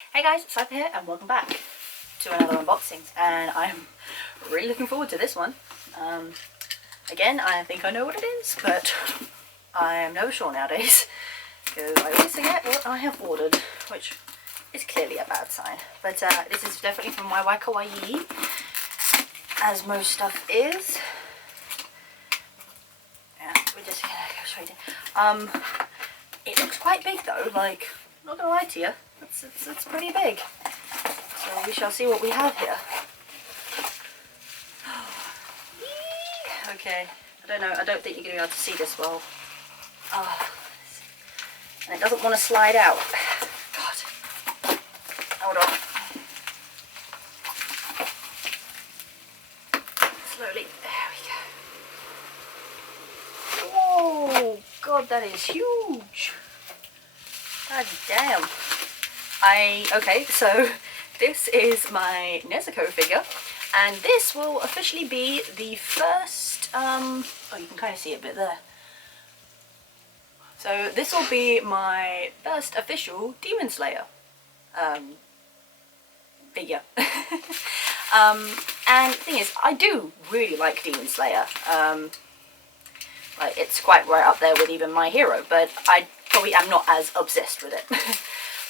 Hey guys, it's Cypher here and welcome back to another unboxing, and I'm really looking forward to this one. Again, I think I know what it is, but I am never sure nowadays because I always forget what I have ordered, which is clearly a bad sign. But this is definitely from YY Kawaii, as most stuff is. Yeah, we're just gonna go straight in. It looks quite big though, like, not gonna lie to you, it's pretty big. So we shall see what we have here. Okay, I don't know, I don't think you're gonna be able to see this well. And it doesn't want to slide out. God. Hold on. Slowly, there we go. Whoa, God, that is huge. God damn. Okay, so this is my Nezuko figure, and this will officially be the first, oh, you can kind of see it a bit there. So this will be my first official Demon Slayer figure. And the thing is, I do really like Demon Slayer. Like, it's quite right up there with even My Hero, but I probably am not as obsessed with it.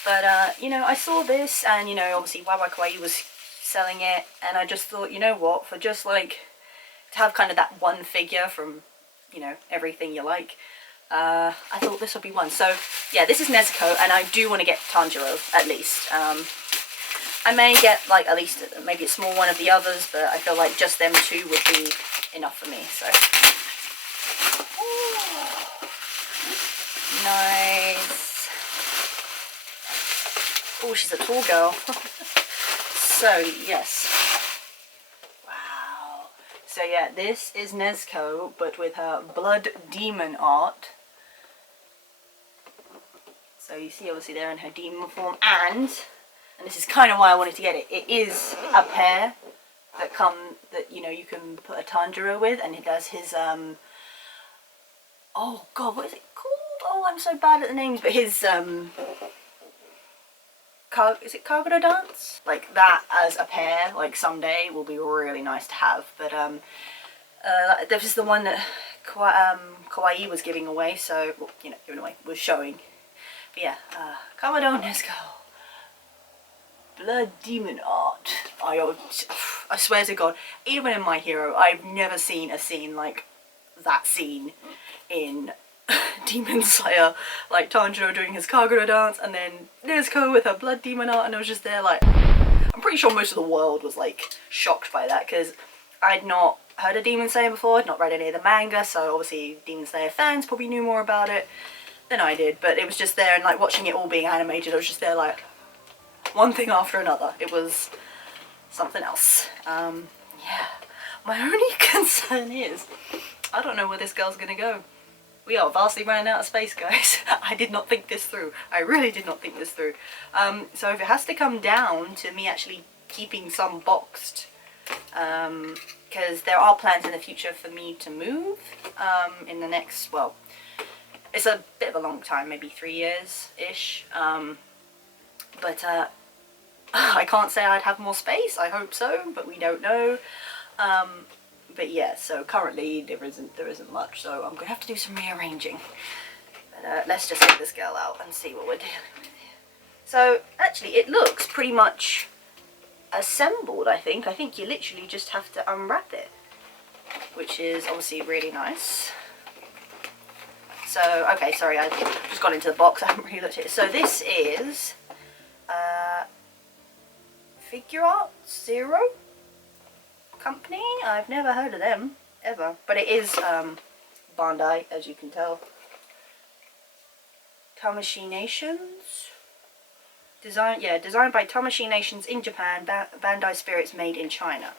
But, you know, I saw this, and, you know, obviously YY Kawaii was selling it, and I just thought, you know what, for just, like, to have kind of that one figure from, you know, everything you like, I thought this would be one. So, yeah, this is Nezuko, and I do want to get Tanjiro, at least. I may get, like, at least maybe a small one of the others, but I feel like just them two would be enough for me, so. Ooh. Nice. Oh, she's a tall girl. So, yes. Wow. So, yeah, this is Nezuko, but with her blood demon art. So, you see, obviously, they're in her demon form, and this is kind of why I wanted to get it. It is a pair that you know, you can put a Tanjiro with, and it does his, oh, God, what is it called? Oh, I'm so bad at the names, but his, is it Kamado dance? Like that as a pair, like someday, will be really nice to have. But this is the one that Kawaii was giving away, so, well, you know, giving away, was showing. But yeah, Kamado Nezuko. Blood demon art. I swear to God, even in My Hero, I've never seen a scene like that scene in Demon Slayer, like Tanjiro doing his Kagura dance, and then Nezuko with her blood demon art, and I was just there like, I'm pretty sure most of the world was like shocked by that, because I'd not heard of Demon Slayer before, I'd not read any of the manga, so obviously Demon Slayer fans probably knew more about it than I did, but it was just there, and like watching it all being animated, I was just there like, one thing after another. It was something else. Yeah, my only concern is, I don't know where this girl's gonna go. We are vastly running out of space, guys. I did not think this through. I really did not think this through. So if it has to come down to me actually keeping some boxed, because there are plans in the future for me to move in the next, well, it's a bit of a long time, maybe 3 years-ish. But I can't say I'd have more space. I hope so, but we don't know. But yeah, so currently there isn't much, so I'm gonna have to do some rearranging. But let's just get this girl out and see what we're dealing with here. So actually, it looks pretty much assembled. I think you literally just have to unwrap it, which is obviously really nice. So okay, sorry, I just got into the box. I haven't really looked at it. So this is Figure Art Zero company. I've never heard of them ever, but it is Bandai, as you can tell. Tamashii Nations, designed by Tamashii Nations in Japan. Bandai Spirits made in China.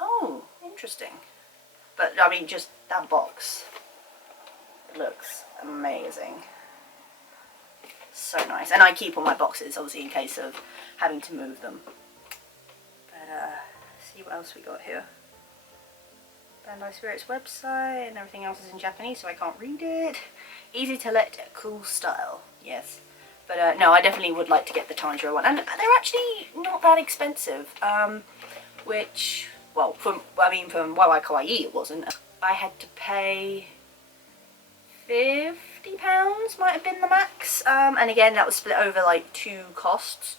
Oh, interesting. But I mean, just that box looks amazing. So nice, and I keep all my boxes obviously in case of having to move them. But see what else we got here. Bandai Spirits website, and everything else is in Japanese, so I can't read it. Easy to let, cool style. Yes, But no, I definitely would like to get the Tanjiro one, and they're actually not that expensive. Which, well, from Wawa Kawaii it wasn't. I had to pay £50 might have been the max, and again that was split over like 2 costs,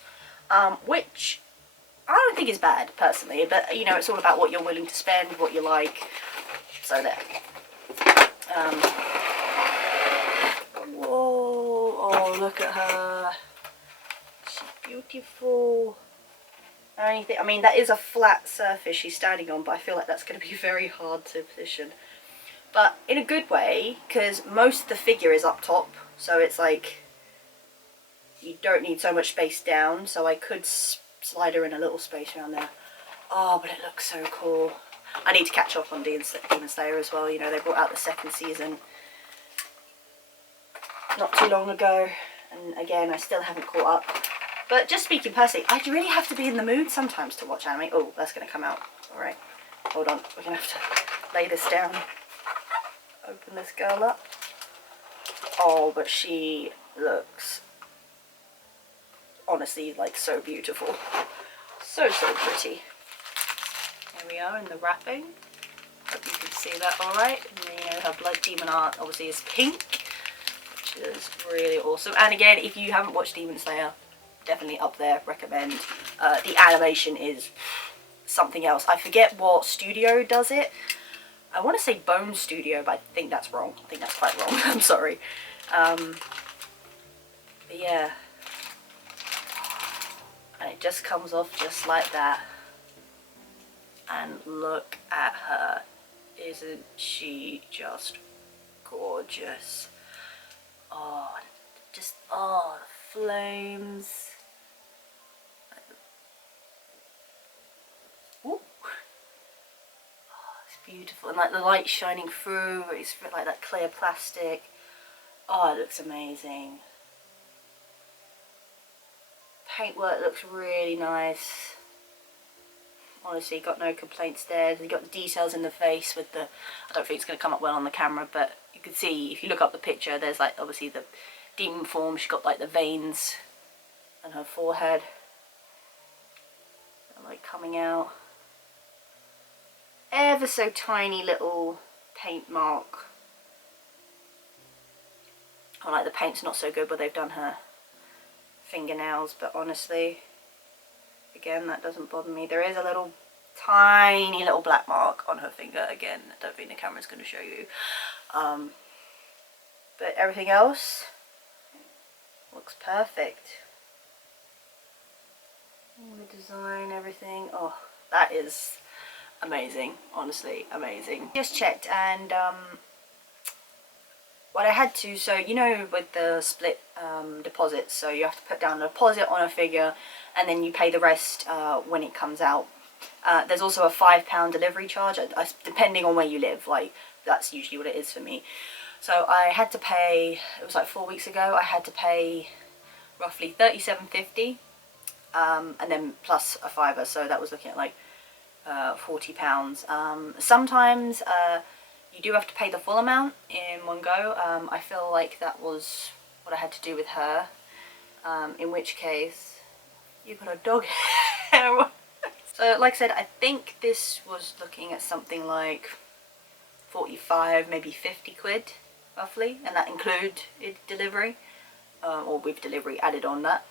which I don't think is bad personally, but you know, it's all about what you're willing to spend, what you like, so there. Whoa, oh look at her, she's beautiful. I mean, that is a flat surface she's standing on, but I feel like that's going to be very hard to position. But in a good way, because most of the figure is up top, so it's like you don't need so much space down, so I could slide her in a little space around there. Oh, but it looks so cool. I need to catch up on Demon Slayer as well. You know, they brought out the 2nd season not too long ago, and again, I still haven't caught up. But just speaking personally, I really have to be in the mood sometimes to watch anime. Oh, that's going to come out. Alright, hold on, we're going to have to lay this down. Open this girl up. Oh, but she looks honestly like so beautiful. So pretty. Here we are in the wrapping. Hope you can see that alright. And then, you know, her blood demon art obviously is pink, which is really awesome. And again, if you haven't watched Demon Slayer, definitely up there, recommend. The animation is something else. I forget what studio does it. I want to say Bone Studio, but I think that's wrong. I think that's quite wrong. I'm sorry. But yeah. And it just comes off just like that. And look at her. Isn't she just gorgeous? Oh, just, oh, the flames. Ooh. Beautiful, and like the light shining through, it's like that clear plastic. Oh, it looks amazing. Paintwork looks really nice. Honestly, got no complaints there. You got the details in the face with the, I don't think it's going to come up well on the camera, but you can see if you look up the picture, there's like obviously the demon form. She's got like the veins on her forehead, like coming out. Ever so tiny little paint mark. I like the paint's not so good, but they've done her fingernails, but honestly, again, that doesn't bother me. There is a little tiny little black mark on her finger. Again, I don't think the camera's going to show you. But everything else looks perfect. All the design, everything. Oh, that is amazing, honestly amazing. Just checked, and what I had to, so you know with the split deposits, so you have to put down a deposit on a figure and then you pay the rest when it comes out. There's also a £5 delivery charge, depending on where you live, like that's usually what it is for me. So I had to pay, it was like 4 weeks ago, I had to pay roughly £37.50 and then plus a fiver, so that was looking at like £40. Sometimes you do have to pay the full amount in one go. I feel like that was what I had to do with her, in which case you got a dog hair. So like I said, I think this was looking at something like 45, maybe 50 quid roughly, and that include delivery, or with delivery added on that.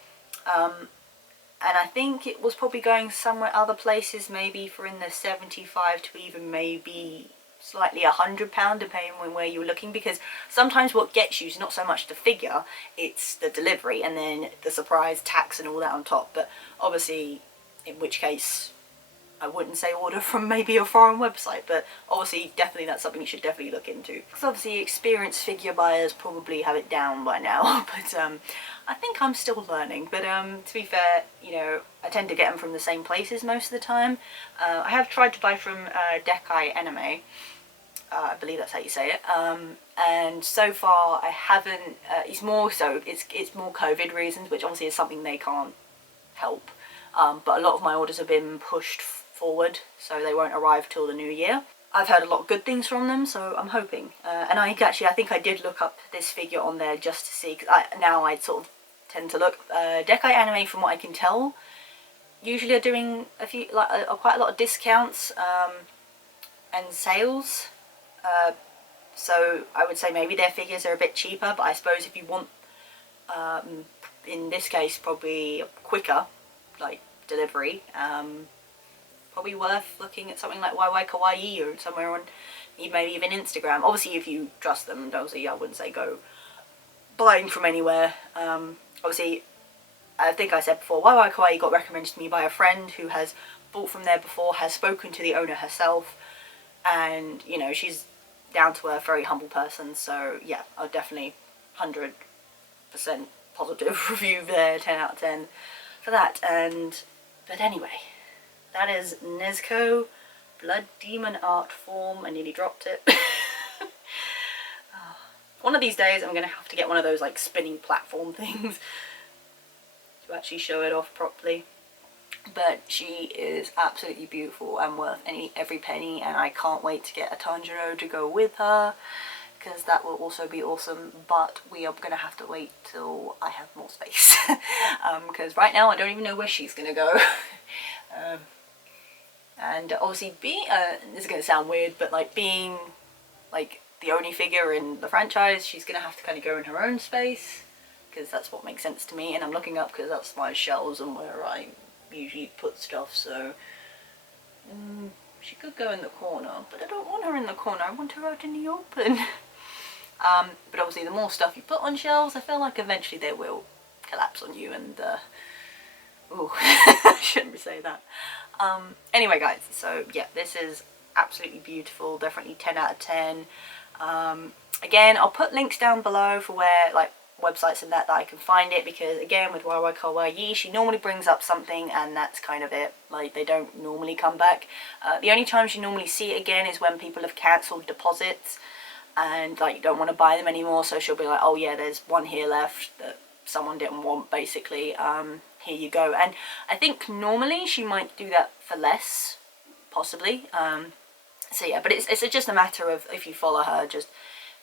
And I think it was probably going somewhere other places, maybe for in the 75 to even maybe slightly £100, depending on where you were looking, because sometimes what gets you is not so much the figure, it's the delivery and then the surprise tax and all that on top. But obviously, in which case I wouldn't say order from maybe a foreign website, but obviously definitely that's something you should definitely look into, because obviously experienced figure buyers probably have it down by now. But I think I'm still learning. But to be fair, you know, I tend to get them from the same places most of the time. I have tried to buy from Dekai Anime, I believe that's how you say it, and so far I haven't. It's more so it's more COVID reasons, which obviously is something they can't help. But a lot of my orders have been pushed forward, so they won't arrive till the new year. I've heard a lot of good things from them, so I'm hoping. And I think I did look up this figure on there just to see, because now I sort of tend to look. Dekai Anime, from what I can tell, usually are doing quite a lot of discounts and sales. So I would say maybe their figures are a bit cheaper, but I suppose if you want, in this case, probably quicker, like, delivery, probably worth looking at something like YY Kawaii or somewhere on maybe even Instagram. Obviously, if you trust them, obviously I wouldn't say go buying from anywhere. Obviously, I think I said before, YY Kawaii got recommended to me by a friend who has bought from there before, has spoken to the owner herself, and, you know, she's down to earth, very humble person, so yeah, I'll definitely 100% positive review there, 10 out of 10 for that. But anyway, that is Nezuko Blood Demon art form. I nearly dropped it. One of these days I'm going to have to get one of those like spinning platform things to actually show it off properly. But she is absolutely beautiful and worth every penny, and I can't wait to get a Tanjiro to go with her, because that will also be awesome. But we are going to have to wait till I have more space, because right now I don't even know where she's going to go. And obviously this is going to sound weird, but like being like the only figure in the franchise, she's going to have to kind of go in her own space, because that's what makes sense to me. And I'm looking up because that's my shelves and where I usually put stuff, so she could go in the corner, but I don't want her in the corner, I want her out in the open. But obviously the more stuff you put on shelves, I feel like eventually they will collapse on you, and ooh, I shouldn't be saying that. Anyway guys, so yeah, this is absolutely beautiful, definitely 10 out of 10. Again, I'll put links down below for where, like, websites and that I can find it, because again with YY Kawaii, she normally brings up something and that's kind of it. Like, they don't normally come back. The only times you normally see it again is when people have cancelled deposits and like you don't want to buy them anymore, so she'll be like, oh yeah, there's one here left that someone didn't want, basically, here you go. And I think normally she might do that for less, possibly. So yeah, but it's just a matter of, if you follow her, just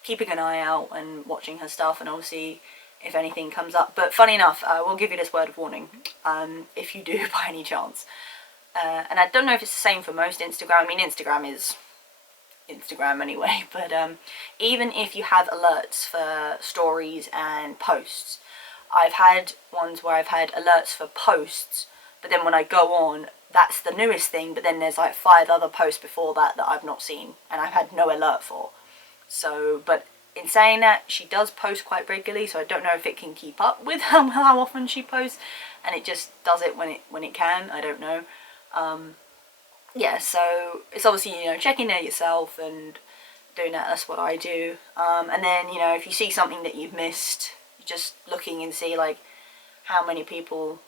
keeping an eye out and watching her stuff, and obviously if anything comes up. But funny enough, we'll give you this word of warning, if you do by any chance. And I don't know if it's the same for most Instagram. I mean, Instagram is Instagram anyway, but even if you have alerts for stories and posts, I've had ones where I've had alerts for posts, but then when I go on, that's the newest thing, but then there's like 5 other posts before that I've not seen and I've had no alert for. So, but in saying that, she does post quite regularly, so I don't know if it can keep up with how often she posts, and it just does it when it can. I don't know. Yeah, so it's obviously, you know, checking there yourself and doing that. That's what I do. And then, you know, if you see something that you've missed, just looking and see like how many people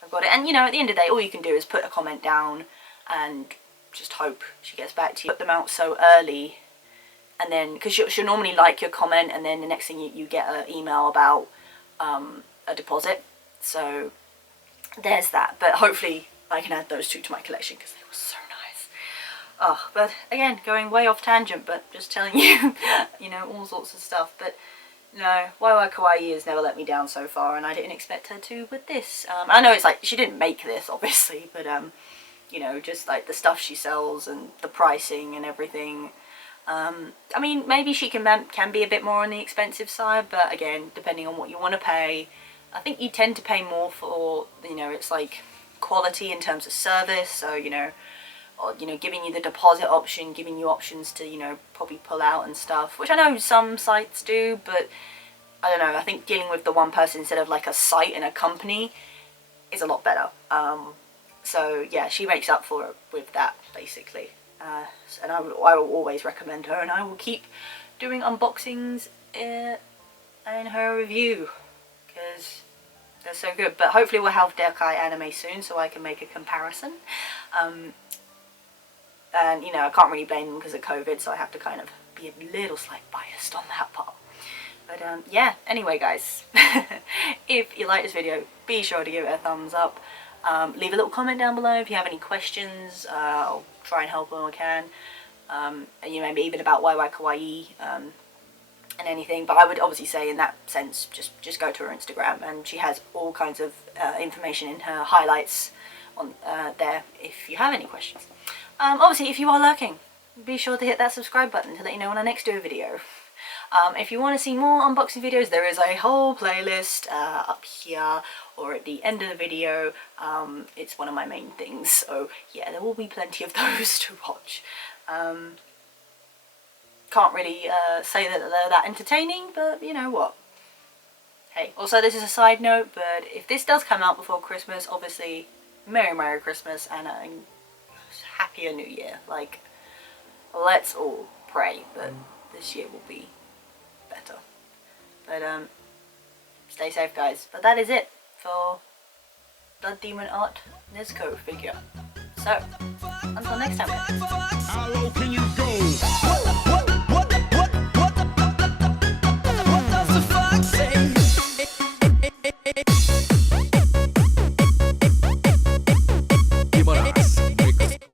have got it. And, you know, at the end of the day, all you can do is put a comment down and just hope she gets back to you. Put them out so early, and then, because she'll normally like your comment, and then the next thing you get an email about a deposit. So there's that. But hopefully I can add those 2 to my collection, because they were so nice. Oh, but again, going way off tangent, but just telling you, you know, all sorts of stuff. But no, YY Kawaii has never let me down so far, and I didn't expect her to with this. I know it's like, she didn't make this, obviously, but you know, just like the stuff she sells and the pricing and everything. I mean, maybe she can be a bit more on the expensive side, but again, depending on what you want to pay, I think you tend to pay more for, you know, it's like quality in terms of service. So, you know, or, you know, giving you the deposit option, giving you options to, you know, probably pull out and stuff, which I know some sites do, but I don't know, I think dealing with the one person instead of like a site and a company is a lot better. So yeah, she makes up for it with that, basically. And I will always recommend her, and I will keep doing unboxings in her review, because they're so good. But hopefully we'll have Dekai Anime soon, so I can make a comparison. And, you know, I can't really blame them because of COVID, so I have to kind of be a little slight biased on that part. But yeah, anyway guys, if you like this video, be sure to give it a thumbs up. Leave a little comment down below if you have any questions. I'll try and help when I can. And, you know, maybe even about YY Kawaii. and anything, but I would obviously say in that sense just go to her Instagram, and she has all kinds of information in her highlights on there if you have any questions. Obviously, if you are lurking, be sure to hit that subscribe button to let you know when I next do a video. If you want to see more unboxing videos, there is a whole playlist up here or at the end of the video. It's one of my main things, so yeah, there will be plenty of those to watch. Can't really say that they're that entertaining, but you know what. Hey, also this is a side note, but if this does come out before Christmas, obviously, Merry Christmas and a happier New Year. Like, let's all pray that this year will be better. But stay safe, guys. But that is it for Blood Demon Art Nezuko figure. So, until next time. How low can you go?